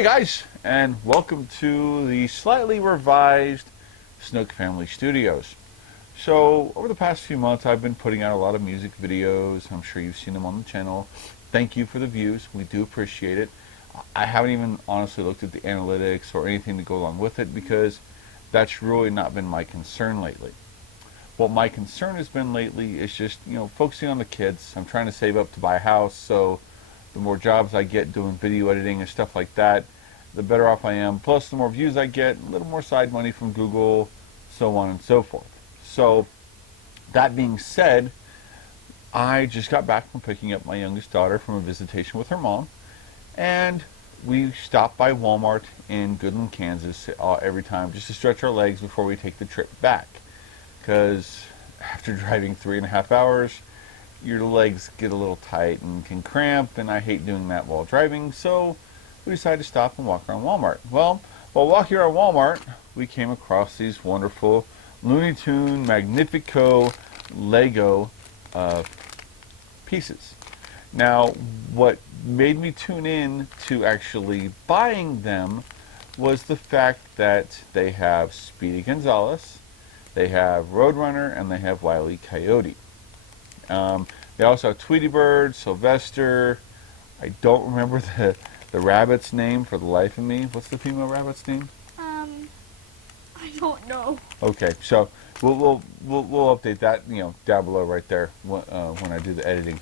Hi guys, and welcome to the slightly revised Snook Family Studios. So, over the past few months I've been putting out a lot of music videos. I'm sure you've seen them on the channel. Thank you for the views. We do appreciate it. I haven't even honestly looked at the analytics or anything to go along with it because that's really not been my concern lately. What my concern has been lately is just, focusing on the kids. I'm trying to save up to buy a house, so the more jobs I get doing video editing and stuff like that, the better off I am. Plus, the more views I get, a little more side money from Google, so on and so forth. So, that being said, I just got back from picking up my youngest daughter from a visitation with her mom, and we stop by Walmart in Goodland, Kansas every time just to stretch our legs before we take the trip back. Because after driving 3.5 hours, your legs get a little tight and can cramp, and I hate doing that while driving, so we decided to stop and walk around Walmart. Well, while walking around Walmart, we came across these wonderful Looney Tunes Magnifico Lego pieces. Now, what made me tune in to actually buying them was the fact that they have Speedy Gonzales, they have Roadrunner, and they have Wile E. Coyote. They also have Tweety Bird, Sylvester. I don't remember the rabbit's name for the life of me. What's the female rabbit's name? I don't know. Okay, so we'll update that down below right there when I do the editing.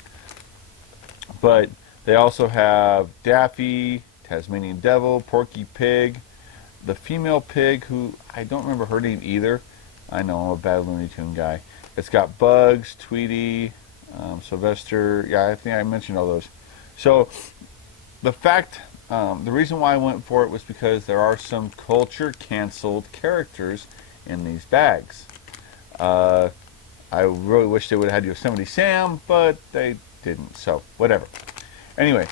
But they also have Daffy, Tasmanian Devil, Porky Pig, the female pig who I don't remember her name either. I know I'm a bad Looney Tune guy. It's got Bugs, Tweety, Sylvester. Yeah, I think I mentioned all those. So the reason why I went for it was because there are some culture canceled characters in these bags. I really wish they would have had Yosemite Sam, but they didn't, so whatever. Anyway,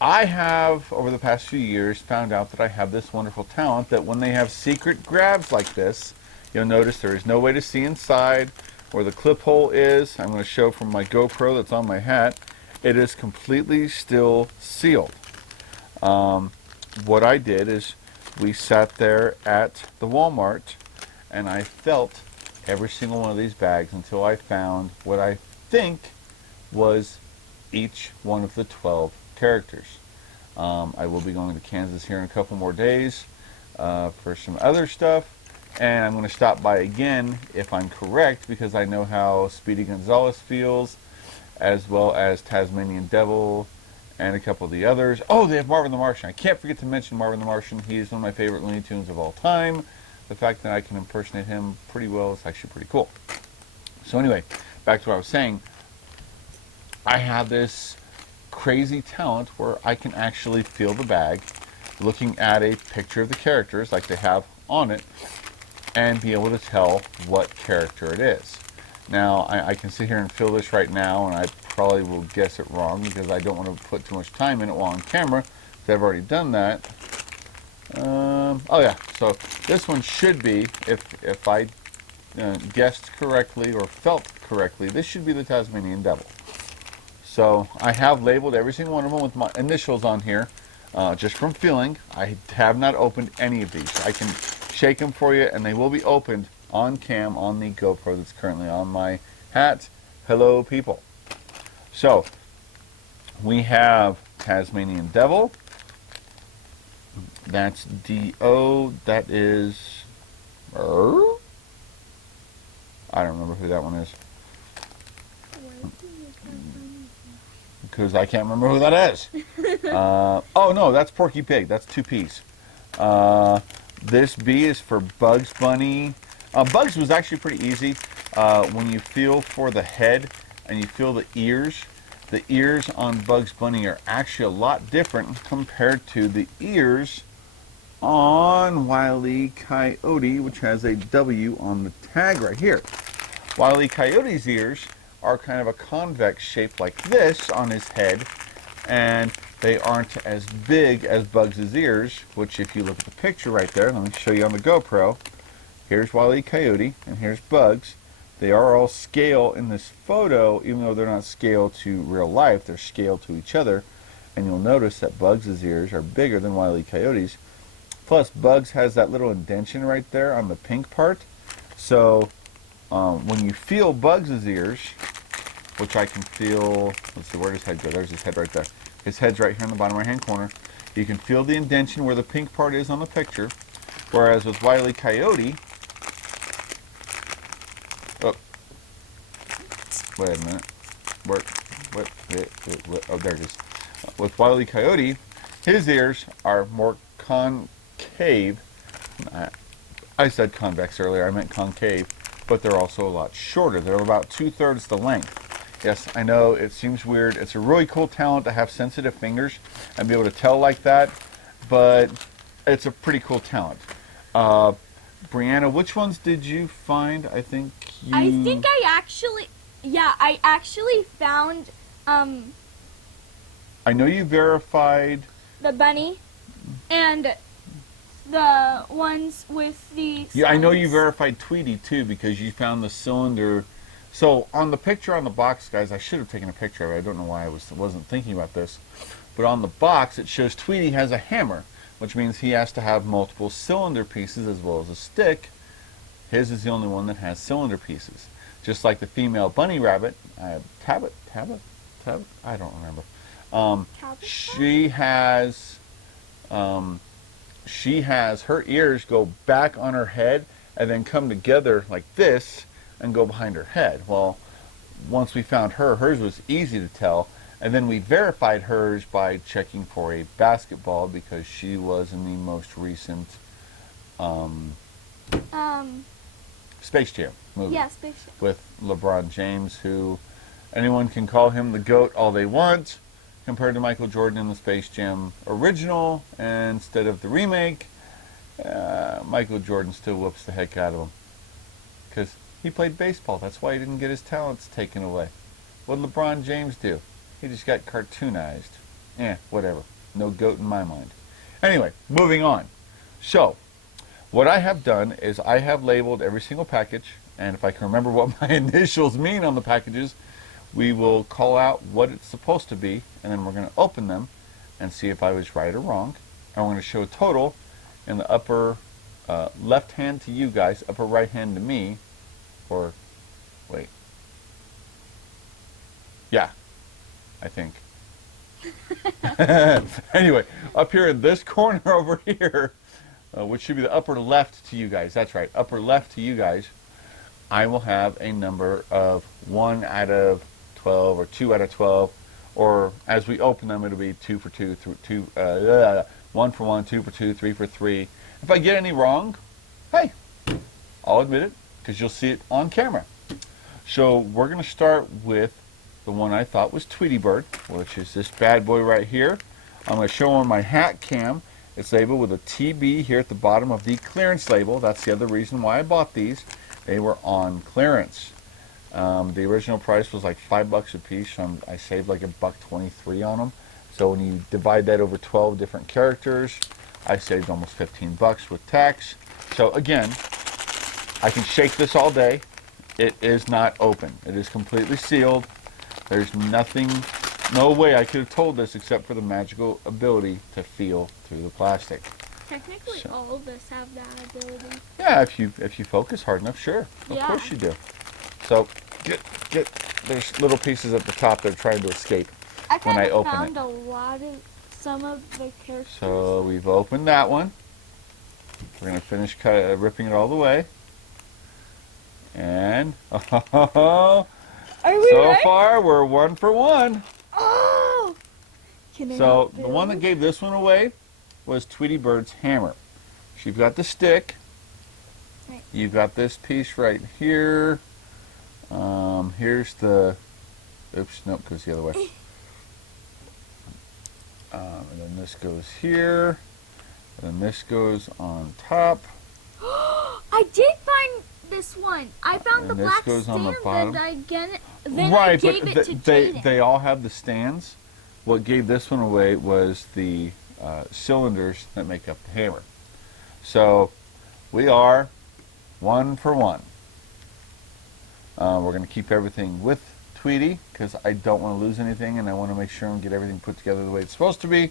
I have, over the past few years, found out that I have this wonderful talent that when they have secret grabs like this, you'll notice there is no way to see inside where the clip hole is. I'm going to show from my GoPro that's on my hat. It is completely still sealed. What I did is we sat there at the Walmart and I felt every single one of these bags until I found what I think was each one of the 12 characters. I will be going to Kansas here in a couple more days for some other stuff. And I'm going to stop by again if I'm correct, because I know how Speedy Gonzales feels, as well as Tasmanian Devil and a couple of the others. Oh, they have Marvin the Martian. I can't forget to mention Marvin the Martian. He is one of my favorite Looney Tunes of all time. The fact that I can impersonate him pretty well is actually pretty cool. So anyway, back to what I was saying. I have this crazy talent where I can actually feel the bag, looking at a picture of the characters like they have on it, and be able to tell what character it is. Now, I can sit here and feel this right now, and I probably will guess it wrong because I don't want to put too much time in it while on camera, because I've already done that. Oh yeah, so this one should be, if I guessed correctly or felt correctly, this should be the Tasmanian Devil. So I have labeled every single one of them with my initials on here, just from feeling. I have not opened any of these. I can shake them for you, and they will be opened on cam on the GoPro that's currently on my hat. Hello, people. So we have Tasmanian Devil. That's D-O. That is I don't remember who that one is, because I can't remember who that is. Oh no, that's Porky Pig. That's 2 P's. This B is for Bugs Bunny. Bugs was actually pretty easy. When you feel for the head and you feel the ears on Bugs Bunny are actually a lot different compared to the ears on Wile E. Coyote, which has a W on the tag right here. Wile E. Coyote's ears are kind of a convex shape like this on his head, and they aren't as big as Bugs' ears, which if you look at the picture right there, let me show you on the GoPro. Here's Wile E. Coyote, and here's Bugs. They are all scale in this photo, even though they're not scale to real life, they're scale to each other. And you'll notice that Bugs' ears are bigger than Wile E. Coyote's. Plus, Bugs has that little indentation right there on the pink part. So, when you feel Bugs' ears, which I can feel, let's see, where does his head go? There's his head right there. His head's right here in the bottom right hand corner. You can feel the indentation where the pink part is on the picture. Whereas with Wile E. Coyote, oh, wait a minute. What, oh, there it is. With Wile E. Coyote, his ears are more concave. I said convex earlier, I meant concave, but they're also a lot shorter. They're about 2/3 the length. Yes, I know, it seems weird. It's a really cool talent to have sensitive fingers and be able to tell like that, but it's a pretty cool talent. Brianna, which ones did you find? I think I actually found I know you verified the bunny and the ones with the Yeah, I know you signs. verified Tweety too because you found the cylinder. So on the picture on the box, guys, I should have taken a picture of it. I don't know why I wasn't thinking about this. But on the box, it shows Tweety has a hammer, which means he has to have multiple cylinder pieces as well as a stick. His is the only one that has cylinder pieces. Just like the female bunny rabbit, Tabit, I don't remember. She has her ears go back on her head and then come together like this and go behind her head. Well, once we found hers was easy to tell, and then we verified hers by checking for a basketball because she was in the most recent Space Jam movie. Yeah, Space Jam. With LeBron James, who anyone can call him the GOAT all they want, compared to Michael Jordan in the Space Jam original, and instead of the remake, Michael Jordan still whoops the heck out of him. Because he played baseball. That's why he didn't get his talents taken away. What did LeBron James do? He just got cartoonized. Whatever. No GOAT in my mind. Anyway, moving on. So, what I have done is I have labeled every single package, and if I can remember what my initials mean on the packages, we will call out what it's supposed to be, and then we're going to open them and see if I was right or wrong. And we're going to show a total in the upper left hand to you guys, upper right hand to me, or wait. Yeah, I think. Anyway, up here in this corner over here, which should be the upper left to you guys. That's right, upper left to you guys. I will have a number of 1 out of 12 or 2 out of 12, or as we open them, it'll be 2 for 2, 1 for 1, 2 for 2, 3 for 3. If I get any wrong, hey, I'll admit it because you'll see it on camera. So we're going to start with the one I thought was Tweety Bird, which is this bad boy right here. I'm going to show on my hat cam. It's labeled with a TB here at the bottom of the clearance label. That's the other reason why I bought these. They were on clearance. The original price was like $5 a piece, so I saved like $1.23 on them. So when you divide that over 12 different characters, I saved almost 15 bucks with tax. So again, I can shake this all day. It is not open. It is completely sealed. There's nothing, no way I could have told this except for the magical ability to feel through the plastic. Technically, all of us have that ability. Yeah, if you focus hard enough, sure. Of course you do. So there's little pieces at the top that are trying to escape when I open it. I found a lot of some of the characters. So we've opened that one. We're gonna finish ripping it all the way. And Are we so right? far we're 1 for 1. Oh! So the one that gave this one away was Tweety Bird's hammer. You've got the stick. Right. You've got this piece right here. Here's the, oops, nope, goes the other way. And then this goes here. And then this goes on top. I did find this one. I found the And this black goes on the stand, bottom. then I gave it to Jaden. they all have the stands. What gave this one away was the cylinders that make up the hammer. So we are 1 for 1. We're going to keep everything with Tweety because I don't want to lose anything and I want to make sure and get everything put together the way it's supposed to be.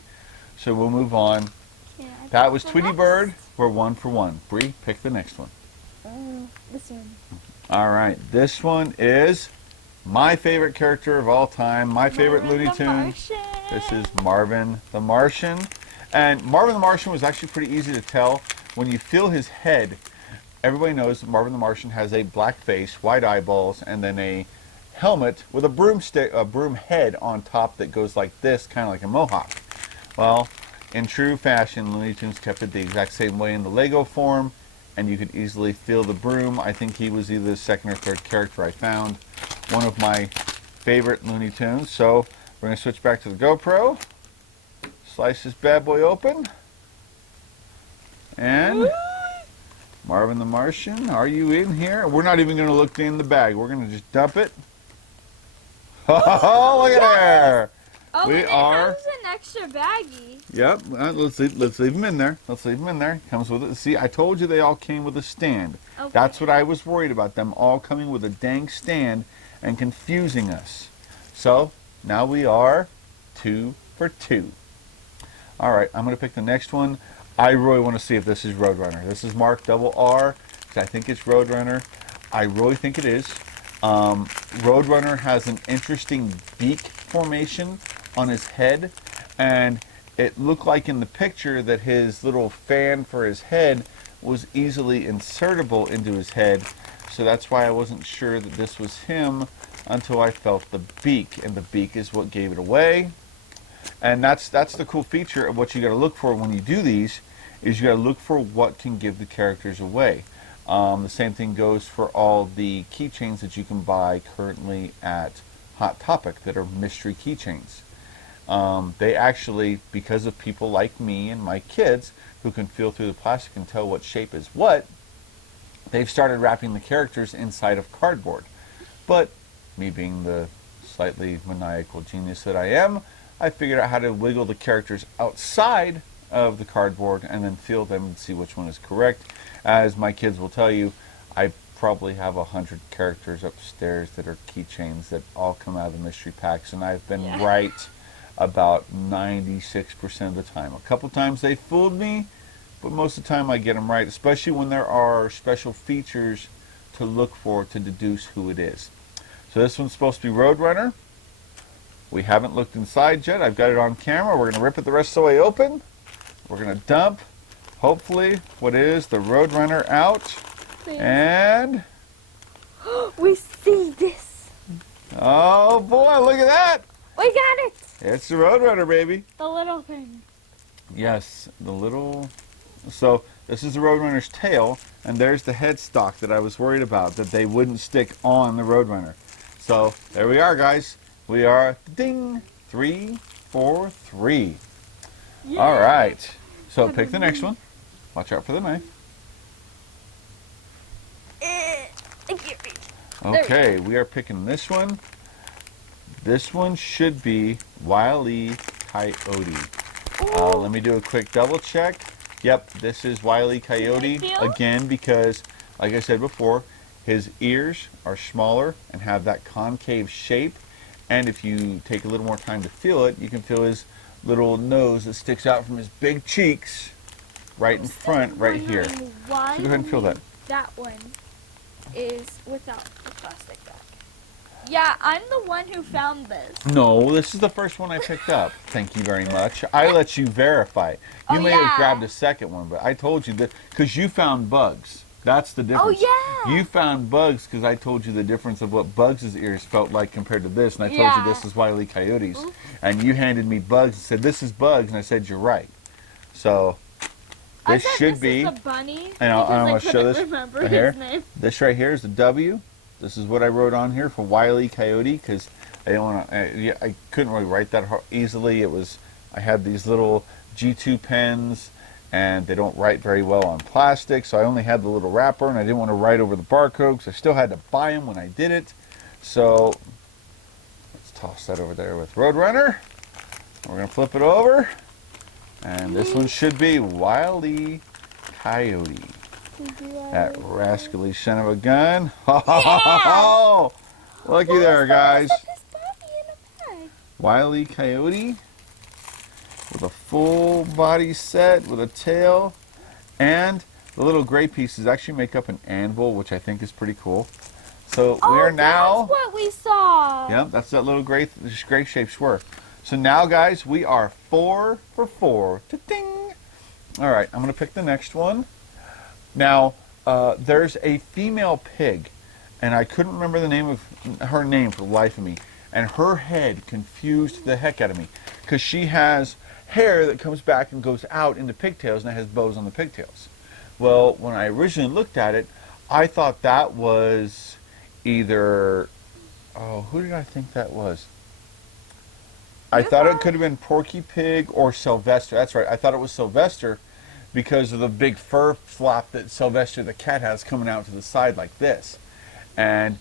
So we'll move on. Yeah, That was Tweety Bird. We're 1 for 1. Bree, pick the next one. This one. All right, this one is my favorite character of all time, my favorite Looney Tunes. This is Marvin the Martian. And Marvin the Martian was actually pretty easy to tell. When you feel his head, everybody knows that Marvin the Martian has a black face, white eyeballs, and then a helmet with a broom head on top that goes like this, kind of like a mohawk. Well, in true fashion, Looney Tunes kept it the exact same way in the Lego form, and you could easily feel the broom. I think he was either the second or third character I found. One of my favorite Looney Tunes. So we're going to switch back to the GoPro. Slice this bad boy open. And Marvin the Martian, are you in here? We're not even going to look in the bag. We're going to just dump it. Oh, look at there. Oh, We and are. it comes an extra baggie. Yep. Let's leave them in there. Let's leave them in there. Comes with it. See, I told you they all came with a stand. Okay. That's what I was worried about. Them all coming with a dang stand and confusing us. So now we are 2 for 2. All right. I'm going to pick the next one. I really want to see if this is Roadrunner. This is marked RR. I think it's Roadrunner. I really think it is. Roadrunner has an interesting beak formation on his head, and it looked like in the picture that his little fan for his head was easily insertable into his head, so that's why I wasn't sure that this was him until I felt the beak, and the beak is what gave it away. And that's the cool feature of what you got to look for when you do these, is you got to look for what can give the characters away. The same thing goes for all the keychains that you can buy currently at Hot Topic that are mystery keychains. They actually, because of people like me and my kids who can feel through the plastic and tell what shape is what, they've started wrapping the characters inside of cardboard. But me being the slightly maniacal genius that I am, I figured out how to wiggle the characters outside of the cardboard and then feel them and see which one is correct. As my kids will tell you, I probably have 100 characters upstairs that are keychains that all come out of the mystery packs, and I've been right about 96% of the time. A couple times they fooled me, but most of the time I get them right, especially when there are special features to look for to deduce who it is. So this one's supposed to be Roadrunner. We haven't looked inside yet. I've got it on camera. We're going to rip it the rest of the way open. We're going to dump, hopefully, what is the Roadrunner out. Please. And We see this. oh boy, look at that! We got it. It's the Roadrunner, baby. The little thing. Yes, the little. So this is the Roadrunner's tail, and there's the headstock that I was worried about, that they wouldn't stick on the Roadrunner. So there we are, guys. We are ding 3 for 3. Yeah. All right. So pick the next one. Watch out for the knife. I can't reach. Okay, we are picking this one. This one should be Wile E. Coyote. Let me do a quick double check. Yep, this is Wile E. Coyote again, because, like I said before, his ears are smaller and have that concave shape. And if you take a little more time to feel it, you can feel his little nose that sticks out from his big cheeks right in front, right here. So go ahead and feel that. That one is without the plastic back. Yeah, I'm the one who found this. No, this is the first one I picked up. Thank you very much. I let you verify. You may have grabbed a second one, but I told you that because you found Bugs. That's the difference. Oh, yeah. You found Bugs because I told you the difference of what Bugs' ears felt like compared to this, and I told you this is Wile E. Coyote's. Oops. And you handed me Bugs and said, this is Bugs, and I said, you're right. So this should be. This is a bunny. And I'm going to show this Remember right his here. name. This right here is the W. This is what I wrote on here for Wile E. Coyote because I didn't want to. I couldn't really write that easily. It was I had these little G2 pens, and they don't write very well on plastic, so I only had the little wrapper, and I didn't want to write over the barcode because I still had to buy them when I did it. So let's toss that over there with Roadrunner. We're going to flip it over, and this one should be Wile E. Coyote. That rascally son of a gun. Ha ha ha ha! Looky there, guys. Why is this body in a bag? Wile E. Coyote with a full body set with a tail, and the little gray pieces actually make up an anvil, which I think is pretty cool. So we are now. That's what we saw. Yep, that's that little gray shaped swirl. So now, guys, we are 4 for 4. Ta-ding! All right, I'm going to pick the next one. Now, there's a female pig, and I couldn't remember the name of her name for the life of me. And her head confused the heck out of me because she has hair that comes back and goes out into pigtails, and it has bows on the pigtails. Well, when I originally looked at it, I thought that was either, oh, who did I think that was? I thought it could have been Porky Pig or Sylvester. That's right. I thought it was Sylvester because of the big fur flap that Sylvester the cat has coming out to the side like this. And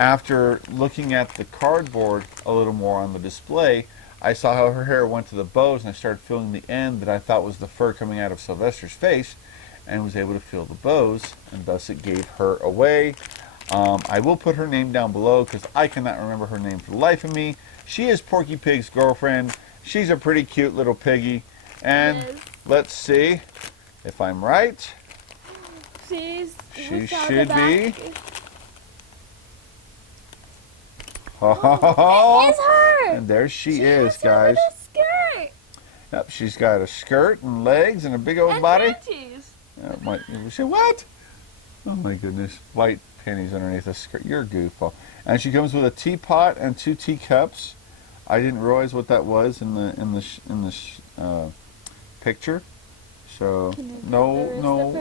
after looking at the cardboard a little more on the display, I saw how her hair went to the bows, and I started feeling the end that I thought was the fur coming out of Sylvester's face, and was able to feel the bows, and thus it gave her away. I will put her name down below because I cannot remember her name for the life of me. She is Porky Pig's girlfriend. She's a pretty cute little piggy. And let's see if I'm right. She should be. It is her. And there she is, guys. Skirt. Yep, she's got a skirt and legs and a big old And body. panties. You say what? Oh my goodness, white panties underneath a skirt. You're a goofball. And she comes with a teapot and 2 teacups. I didn't realize what that was in the picture. So no.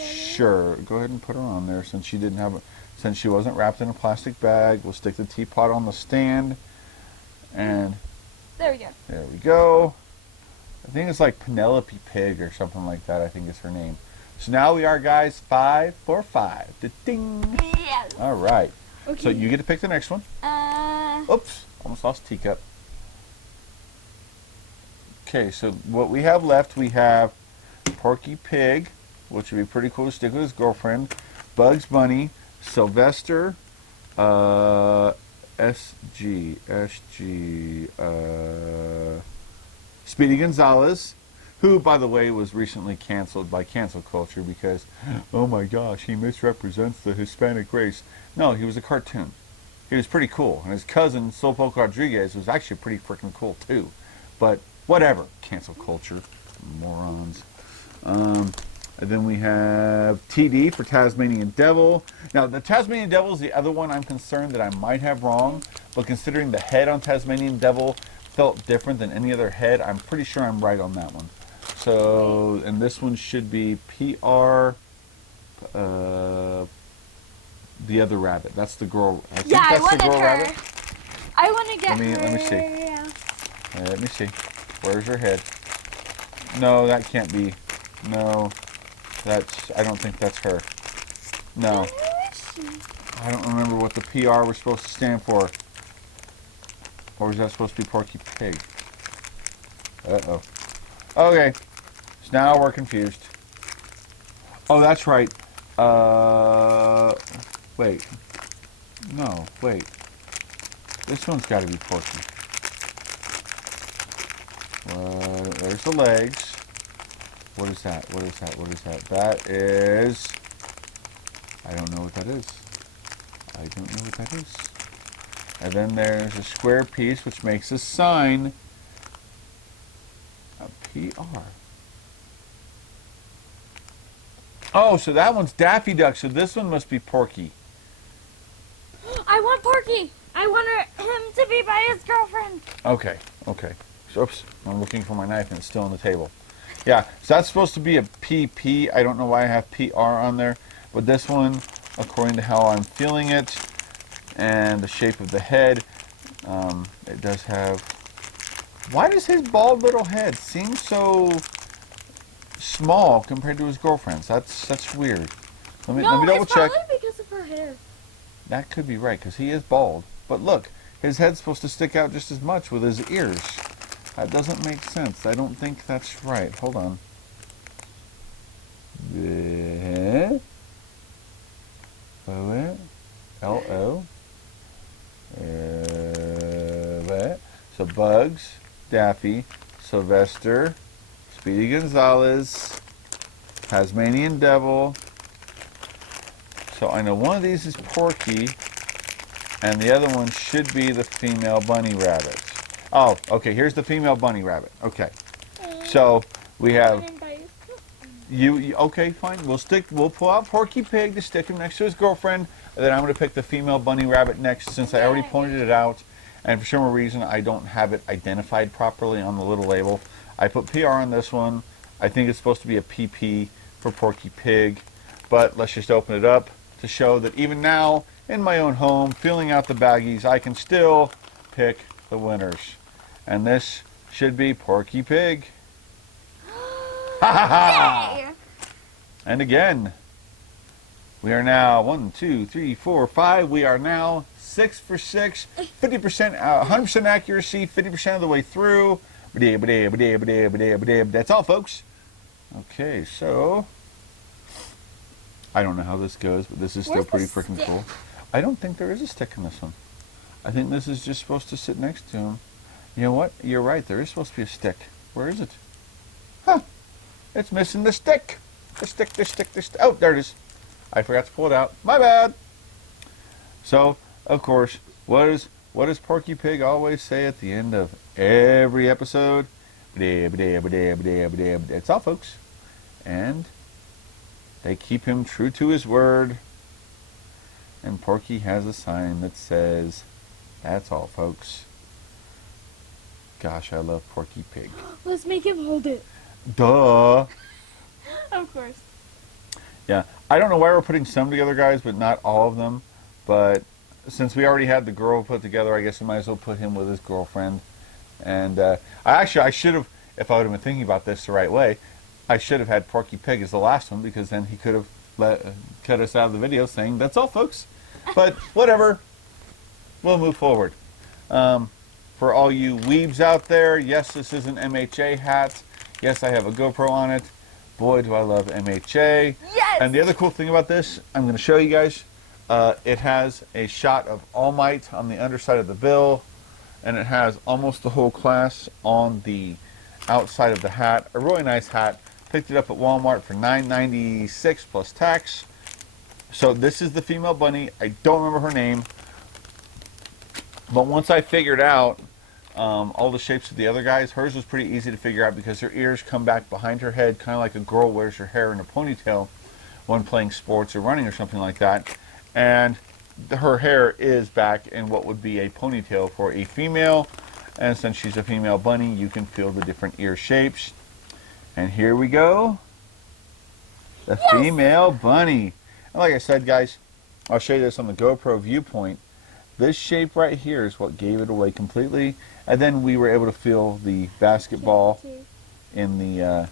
Sure, go ahead and put her on there since since she wasn't wrapped in a plastic bag. We'll stick the teapot on the stand, and there we go. There we go. I think it's like Penelope Pig or something like that. I think is her name. So now we are, guys, 5 for 5. Ding. Yes. All right. Okay. So you get to pick the next one. Oops, almost lost teacup. Okay, so what we have left, we have Porky Pig, which would be pretty cool to stick with his girlfriend. Bugs Bunny, Sylvester, SG, Speedy Gonzalez, who, by the way, was recently canceled by cancel culture because, oh my gosh, he misrepresents the Hispanic race. No, he was a cartoon. He was pretty cool. And his cousin, Slowpoke Rodriguez, was actually pretty freaking cool, too. But whatever. Cancel culture. Morons. And then we have TD for Tasmanian Devil. Now, the Tasmanian Devil is the other one I'm concerned that I might have wrong. But considering the head on Tasmanian Devil felt different than any other head, I'm pretty sure I'm right on that one. So, and this one should be PR, the other rabbit. That's the girl. I think that's the girl rabbit. I want to get her. Let me see. Yeah. Let me see. Where's her head? No, that can't be. No, I don't think that's her. No. I don't remember what the PR was supposed to stand for. Or was that supposed to be Porky Pig? Uh-oh. Okay. So now we're confused. Oh, that's right. Wait. No, wait. This one's got to be Porky. There's the legs. What is that? What is that? What is that? That is... I don't know what that is. I don't know what that is. And then there's a square piece which makes a sign. A PR. Oh, so that one's Daffy Duck. So this one must be Porky. I want Porky. I want him to be by his girlfriend. Okay, okay. So, oops, I'm looking for my knife and it's still on the table. Yeah, so that's supposed to be a PP. I don't know why I have PR on there. But this one, according to how I'm feeling it, and the shape of the head, it does have... Why does his bald little head seem so small compared to his girlfriend's? That's weird. Let me double check. Probably because of her hair. That could be right, because he is bald. But look, his head's supposed to stick out just as much with his ears. That doesn't make sense. I don't think that's right. Hold on. LO. Bugs, Daffy, Sylvester, Speedy Gonzales, Tasmanian Devil. So I know one of these is Porky, and the other one should be the female bunny rabbit. Oh, okay, here's the female bunny rabbit. Okay. So we have okay, fine. We'll pull out Porky Pig to stick him next to his girlfriend, and then I'm going to pick the female bunny rabbit next since I already pointed it out. And for some reason, I don't have it identified properly on the little label. I put PR on this one. I think it's supposed to be a PP for Porky Pig. But let's just open it up to show that even now, in my own home, filling out the baggies, I can still pick the winners. And this should be Porky Pig. Ha ha ha! And again, we are now 1, 2, 3, 4, 5. We are now 6 for 6, 50%, 100% accuracy, 50% of the way through. That's all, folks. Okay, so I don't know how this goes, but this is still pretty freaking cool. I don't think there is a stick in this one. I think this is just supposed to sit next to him. You know what? You're right. There is supposed to be a stick. Where is it? Huh. It's missing the stick. The stick. Oh, there it is. I forgot to pull it out. My bad. So, of course, what does Porky Pig always say at the end of every episode? That's all, folks. And they keep him true to his word. And Porky has a sign that says, that's all, folks. Gosh, I love Porky Pig. Let's make him hold it. Duh. Of course. Yeah, I don't know why we're putting some together, guys, but not all of them. But since we already had the girl put together, I guess I might as well put him with his girlfriend. And I should have, if I would have been thinking about this the right way, I should have had Porky Pig as the last one, because then he could have cut us out of the video saying, that's all, folks. But whatever, we'll move forward. For all you weebs out there, yes, this is an MHA hat. Yes, I have a GoPro on it. Boy, do I love MHA. Yes! And the other cool thing about this, I'm going to show you guys. It has a shot of All Might on the underside of the bill, and it has almost the whole class on the outside of the hat. A really nice hat. Picked it up at Walmart for $9.96 plus tax. So this is the female bunny. I don't remember her name, but once I figured out all the shapes of the other guys, hers was pretty easy to figure out because her ears come back behind her head, kind of like a girl wears her hair in a ponytail when playing sports or running or something like that. And her hair is back in what would be a ponytail for a female. And since she's a female bunny, you can feel the different ear shapes. And here we go. The female bunny. And like I said, guys, I'll show you this on the GoPro viewpoint. This shape right here is what gave it away completely. And then we were able to feel the basketball in the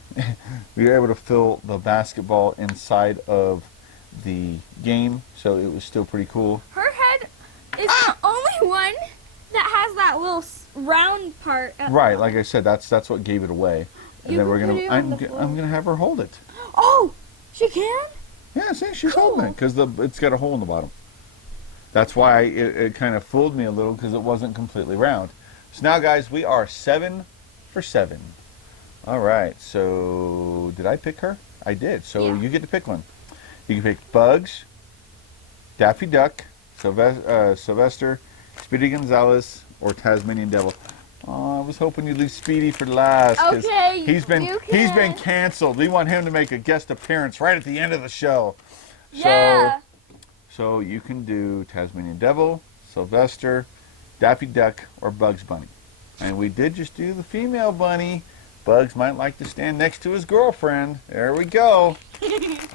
we were able to fill the basketball inside of the game, so it was still pretty cool. Her head is the only one that has that little round part. Right, like I said, that's what gave it away. And then we're gonna I'm gonna have her hold it. Oh, she can? Yeah, see, she's holding it because it's got a hole in the bottom. That's why it kind of fooled me a little, because it wasn't completely round. So now, guys, we are 7 for 7. All right, so did I pick her? I did. So you get to pick one. You can pick Bugs, Daffy Duck, Sylvester, Speedy Gonzales, or Tasmanian Devil. Oh, I was hoping you'd leave Speedy for last. Okay, he's been canceled. We want him to make a guest appearance right at the end of the show. Yeah. So you can do Tasmanian Devil, Sylvester, Daffy Duck, or Bugs Bunny. And we did just do the female bunny. Bugs might like to stand next to his girlfriend. There we go.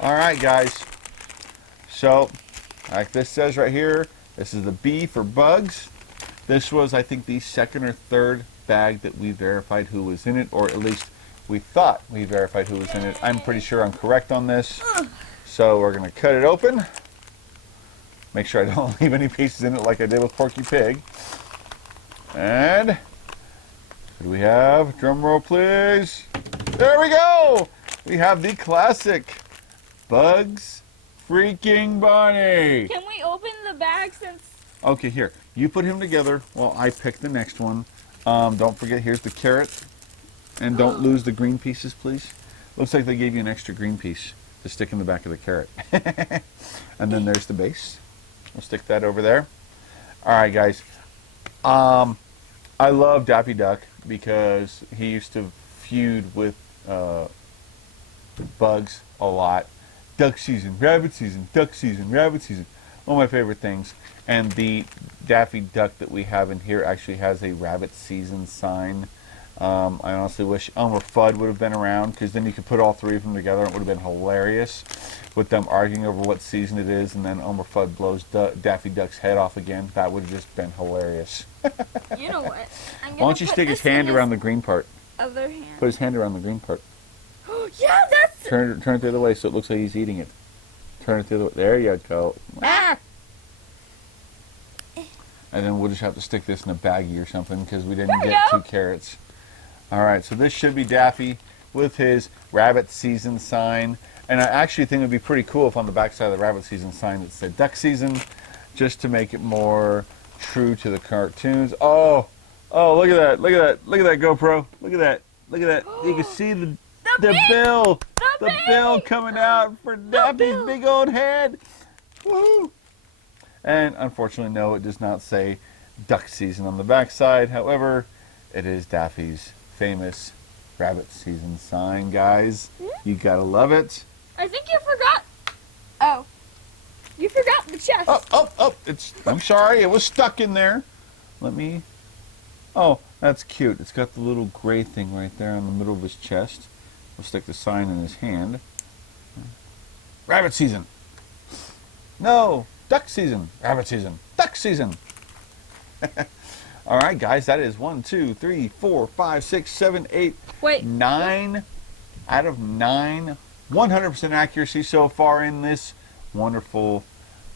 All right, guys. So, like this says right here, this is the B for Bugs. This was, I think, the second or third bag that we verified who was in it, or at least we thought we verified who was in it. I'm pretty sure I'm correct on this. So we're going to cut it open. Make sure I don't leave any pieces in it like I did with Porky Pig. And what do we have? Drum roll, please. There we go. We have the classic Bugs freaking Bunny. Can we open the bag since... Okay, here. You put him together while I pick the next one. Don't forget, here's the carrot. And don't lose the green pieces, please. Looks like they gave you an extra green piece to stick in the back of the carrot. And then there's the base. We'll stick that over there. All right, guys. I love Daffy Duck because he used to feud with Bugs a lot. Duck season, rabbit season, duck season, rabbit season. One of my favorite things. And the Daffy Duck that we have in here actually has a rabbit season sign. I honestly wish Elmer Fudd would have been around, because then you could put all three of them together and it would have been hilarious with them arguing over what season it is, and then Elmer Fudd blows Daffy Duck's head off again. That would have just been hilarious. You know what? Why don't you stick his hand around the green part? Other hand. Put his hand around the green part. Yeah, that's... Turn it the other way so it looks like he's eating it. Turn it the other way. There you go. Ah! And then we'll just have to stick this in a baggie or something because we didn't get 2 carrots. Alright, so this should be Daffy with his rabbit season sign. And I actually think it would be pretty cool if on the back side of the rabbit season sign it said duck season, just to make it more true to the cartoons. Oh, look at that, look at that, look at that GoPro. Look at that, look at that. You can see the bill. The bill coming out for Daffy's big old head. Woohoo! And unfortunately, no, it does not say duck season on the back side. However, it is Daffy's famous rabbit season sign, guys. You gotta love it. I think you forgot. Oh. You forgot the chest. Oh. I'm sorry, it was stuck in there. Let me... Oh, that's cute. It's got the little gray thing right there in the middle of his chest. We'll stick the sign in his hand. Rabbit season. No, duck season. Rabbit season. Duck season. All right, guys, that is 1, 2, 3, 4, 5, 6, 7, 8, Wait. 9 out of 9. 100% accuracy so far in this wonderful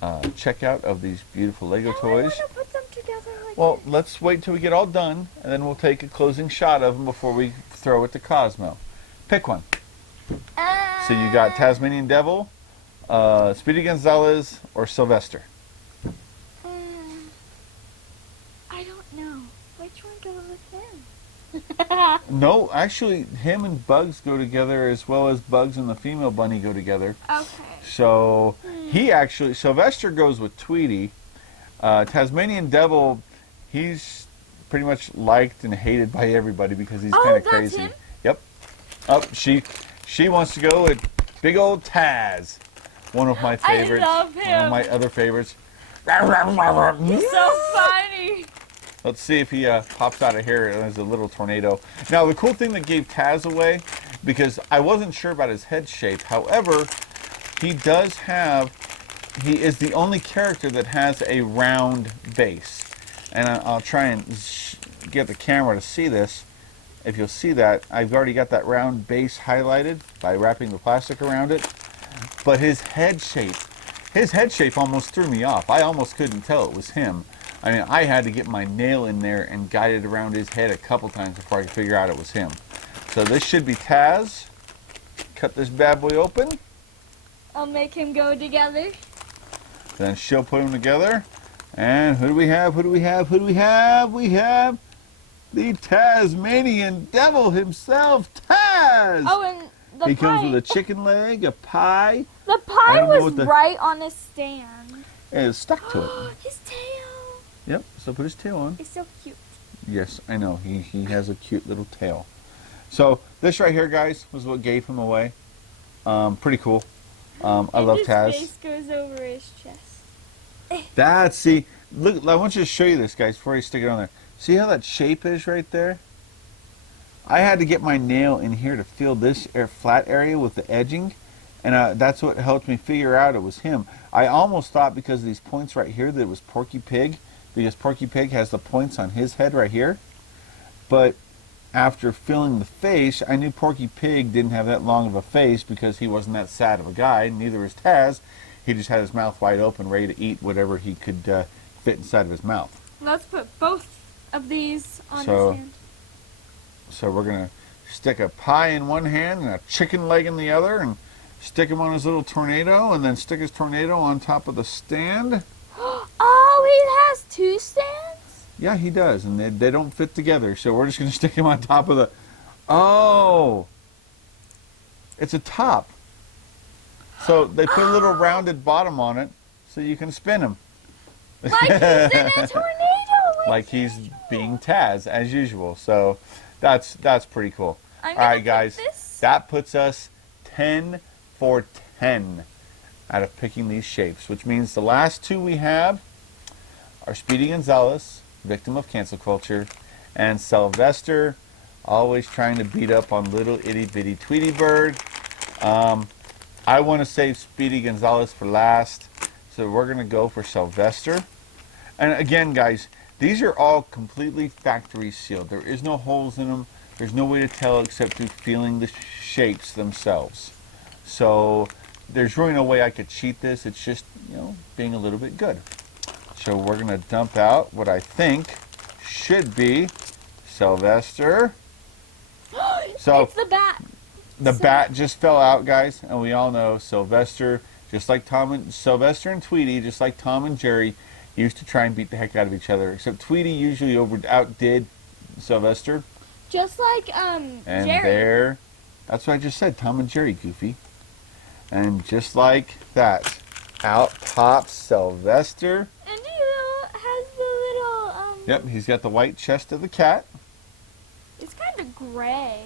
checkout of these beautiful Lego toys. I want to put them together like Well, this. let's wait till we get all done, and then we'll take a closing shot of them before we throw it to Cosmo. Pick one. So you got Tasmanian Devil, Speedy Gonzales, or Sylvester. I don't know. Which one goes with him? No, actually, him and Bugs go together, as well as Bugs and the female bunny go together. Okay. So he actually, Sylvester goes with Tweety. Tasmanian Devil, he's pretty much liked and hated by everybody because he's kind of crazy. Him? Yep. Oh, she wants to go with big old Taz. One of my favorites. I love him. One of my other favorites. He's so funny. Let's see if he pops out of here as a little tornado. Now, the cool thing that gave Taz away, because I wasn't sure about his head shape. However, he does have, he is the only character that has a round base. And I'll try and get the camera to see this. If you'll see that, I've already got that round base highlighted by wrapping the plastic around it. But his head shape almost threw me off. I almost couldn't tell it was him. I mean, I had to get my nail in there and guide it around his head a couple times before I could figure out it was him. So this should be Taz. Cut this bad boy open. I'll make him go together. Then she'll put them together. And who do we have? Who do we have? Who do we have? We have the Tasmanian Devil himself, Taz! Oh, and the he pie. comes with a chicken leg, a pie. The pie know was what the- right on his stand. And it's stuck to it. His tail. Yep, so put his tail on. It's so cute. Yes, I know. He has a cute little tail. So this right here, guys, was what gave him away. Pretty cool. I love Taz. His face goes over his chest. See, look, I want you to show you this, guys, before you stick it on there. See how that shape is right there? I had to get my nail in here to feel this flat area with the edging, and that's what helped me figure out it was him. I almost thought because of these points right here that it was Porky Pig, because Porky Pig has the points on his head right here. But after feeling the face, I knew Porky Pig didn't have that long of a face because he wasn't that sad of a guy, neither is Taz. He just had his mouth wide open, ready to eat whatever he could fit inside of his mouth. Let's put both of these on So- his hand. So we're going to stick a pie in one hand and a chicken leg in the other, and stick him on his little tornado, and then stick his tornado on top of the stand. Oh, he has two stands? Yeah, he does, and they don't fit together, so we're just going to stick him on top of the... Oh! It's a top. So they put a little rounded bottom on it so you can spin him. Like he's in a tornado. Like he's being Taz, as usual. So that's pretty cool. I'm All right, gonna guys. put this- That puts us 10 for 10 out of picking these shapes, which means the last two we have are Speedy Gonzalez, victim of cancel culture, and Sylvester, always trying to beat up on little itty bitty Tweety Bird. I want to save Speedy Gonzalez for last, so we're going to go for Sylvester. And again, guys, these are all completely factory sealed. There is no holes in them. There's no way to tell except through feeling the shapes themselves. So there's really no way I could cheat this. It's just, being a little bit good. So we're going to dump out what I think should be Sylvester. So it's the bat. the bat just fell out, guys, and we all know Sylvester, just like Sylvester and Tweety, just like Tom and Jerry, used to try and beat the heck out of each other. Except Tweety usually outdid Sylvester. Just like And Jerry. that's what I just said, Tom and Jerry, Goofy. And just like that, out pops Sylvester. And he has the little Yep, he's got the white chest of the cat. It's kind of gray.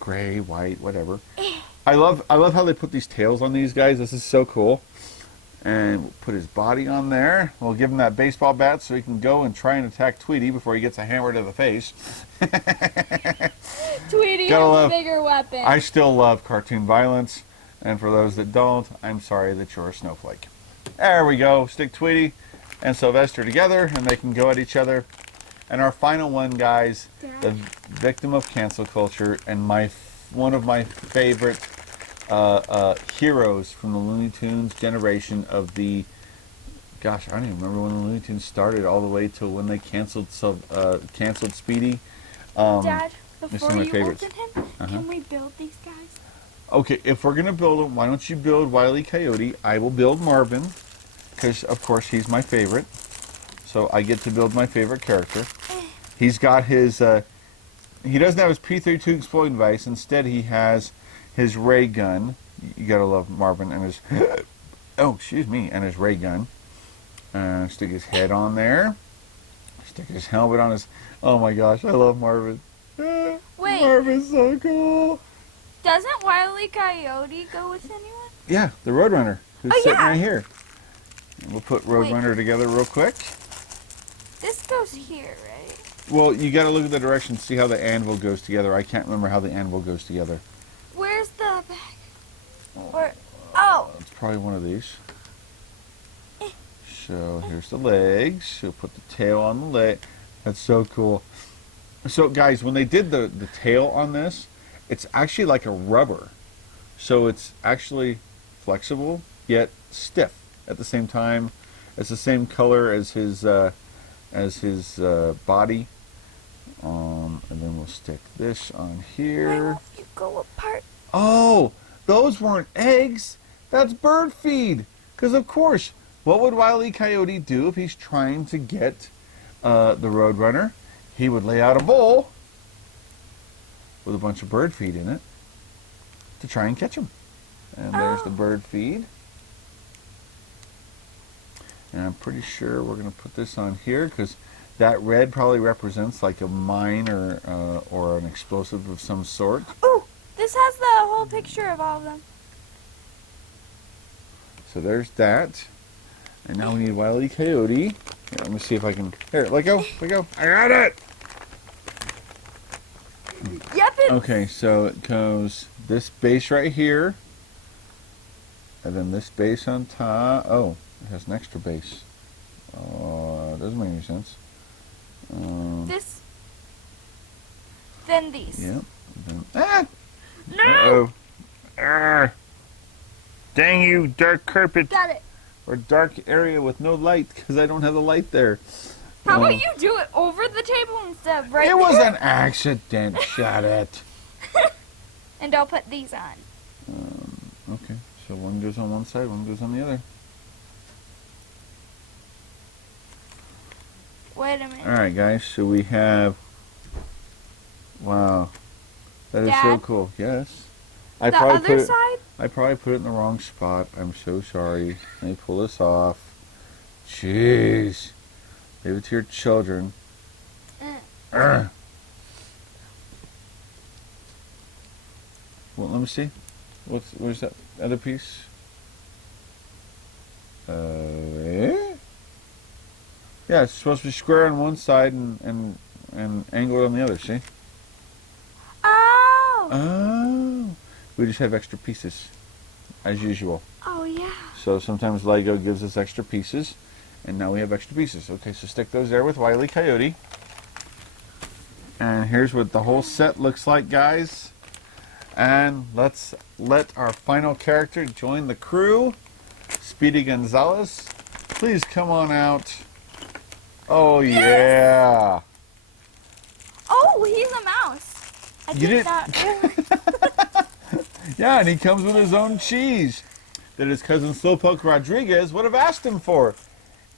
Gray, white, whatever. I love how they put these tails on these guys. This is so cool. And we'll put his body on there. We'll give him that baseball bat so he can go and try and attack Tweety before he gets a hammer to the face. Tweety Gotta has love- a bigger weapon. I still love cartoon violence. And for those that don't, I'm sorry that you're a snowflake. There we go. Stick Tweety and Sylvester together and they can go at each other. And our final one, guys, the victim of cancel culture and one of my favorite heroes from the Looney Tunes generation of the, gosh, I don't even remember when the Looney Tunes started all the way till when they canceled Speedy. Dad, some before of my you favorites. open him, can we build these guys? Okay, if we're going to build them, why don't you build Wile E. Coyote? I will build Marvin, because, of course, he's my favorite. So I get to build my favorite character. He's got his, he doesn't have his P-32 exploding device. Instead, he has his ray gun. You got to love Marvin and his, oh, excuse me, and his ray gun. Stick his head on there. Stick his helmet on his, oh my gosh, I love Marvin. Wait. Marvin's so cool. Doesn't Wile E. Coyote go with anyone? Yeah, the Roadrunner, who's Oh, sitting yeah. right here. And we'll put Roadrunner together real quick. This goes here, right? Well, you got to look at the directions, see how the anvil goes together. I can't remember how the anvil goes together. Where's the bag? Where? Oh! It's probably one of these. So here's the legs. We'll put the tail on the leg. That's so cool. So guys, when they did the tail on this, it's actually like a rubber. So it's actually flexible yet stiff at the same time. It's the same color as his body. And then we'll stick this on Why here. won't you go apart? Oh, those weren't eggs. That's bird feed. Because of course, what would Wile E. Coyote do if he's trying to get the Roadrunner? He would lay out a bowl with a bunch of bird feed in it to try and catch him. And there's the bird feed. And I'm pretty sure we're going to put this on here because that red probably represents like a mine or an explosive of some sort. Ooh! This has the whole picture of all of them. So there's that. And now we need Wile E. Coyote. Here, let me see if I can... Here, let go. Let go. I got it! Yep, it's... Okay, so it goes this base right here. And then this base on top. Oh, it has an extra base. Doesn't make any sense. This... Then these. Yep. Then, ah! No! Uh-oh. Ah! Dang you, dark carpet. Got it. Or dark area with no light, because I don't have the light there. How about you do it over the table instead of right It was there? an accident. Shut it. And I'll put these on. Okay, so one goes on one side, one goes on the other. Wait a minute. Alright, guys, so we have. Wow. That is so Dad? cool. Yes. The other side? I probably put it in the wrong spot. I'm so sorry. Let me pull this off. Jeez. Leave it to your children. Well, let me see. Where's that other piece? Yeah, it's supposed to be square on one side and angled on the other, see? Oh! Oh. We just have extra pieces, as usual. Oh, yeah. So sometimes Lego gives us extra pieces, and now we have extra pieces. Okay, so stick those there with Wile E. Coyote. And here's what the whole set looks like, guys. And let's let our final character join the crew. Speedy Gonzales, please come on out. Oh, yeah. Oh, he's a mouse. I You did did- not realize. Yeah, and he comes with his own cheese that his cousin Slowpoke Rodriguez would have asked him for.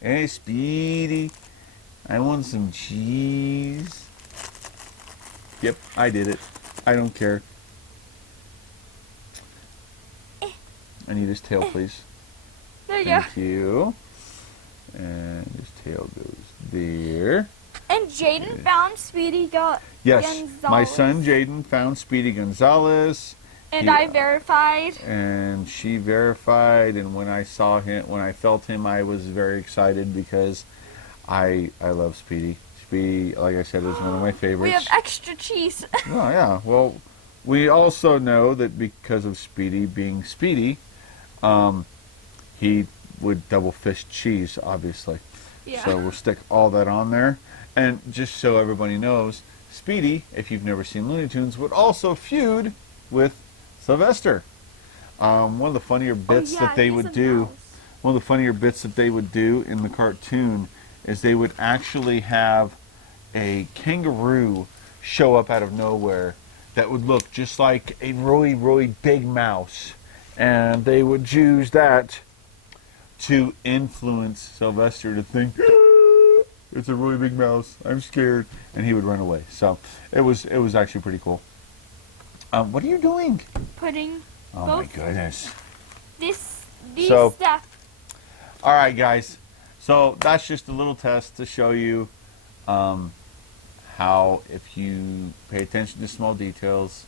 Hey, Speedy, I want some cheese. Yep, I did it. I don't care. I need his tail, please. There you go. Thank you. And his tail goes there. And Jaden found Speedy Yes, Gonzales. my son Jaden found Speedy Gonzales. And He- I verified. And she verified, and when I saw him, when I felt him, I was very excited because I love Speedy. Speedy, like I said, is one of my favorites. We have extra cheese. Oh yeah. Well, we also know that because of Speedy being Speedy, he would double fish cheese, obviously. Yeah. So we'll stick all that on there, and just so everybody knows, Speedy, if you've never seen Looney Tunes, would also feud with Sylvester. One of the funnier bits yeah, that they he's would a do. mouse. One of the funnier bits that they would do in the cartoon is they would actually have a kangaroo show up out of nowhere that would look just like a really, really big mouse. And they would use that to influence Sylvester to think, "Ah, it's a really big mouse, I'm scared," and he would run away. So it was actually pretty cool. What are you doing? Putting Oh my both goodness. these So- stuff. All right, guys. So that's just a little test to show you how, if you pay attention to small details,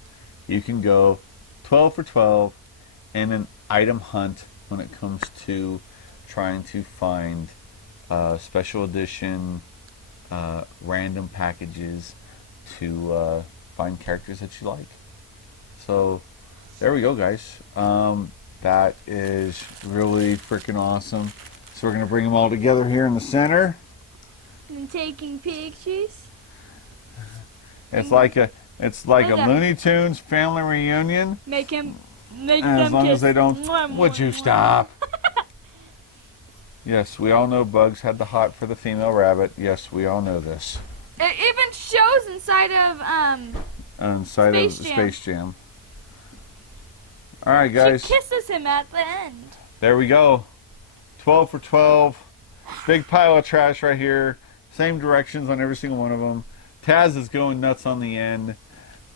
you can go 12 for 12 in an item hunt when it comes to trying to find special edition random packages to find characters that you like. So there we go, guys. That is really freaking awesome. So we're going to bring them all together here in the center. And taking pictures. It's like a Okay. Looney Tunes family reunion. Make And them as long kiss. as they don't, Mwah, would mwah, you mwah. stop? Yes, we all know Bugs had the hot for the female rabbit. Yes, we all know this. It even shows inside of Inside of Space Jam. Space Jam. All right, guys. She kisses him at the end. There we go. 12 for 12. Big pile of trash right here. Same directions on every single one of them. Taz is going nuts on the end.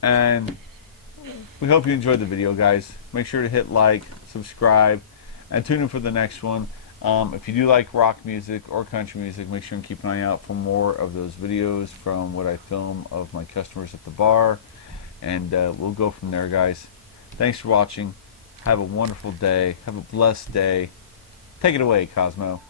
And we hope you enjoyed the video, guys. Make sure to hit like, subscribe, and tune in for the next one. If you do like rock music or country music, make sure and keep an eye out for more of those videos from what I film of my customers at the bar. And we'll go from there, guys. Thanks for watching. Have a wonderful day. Have a blessed day. Take it away, Cosmo.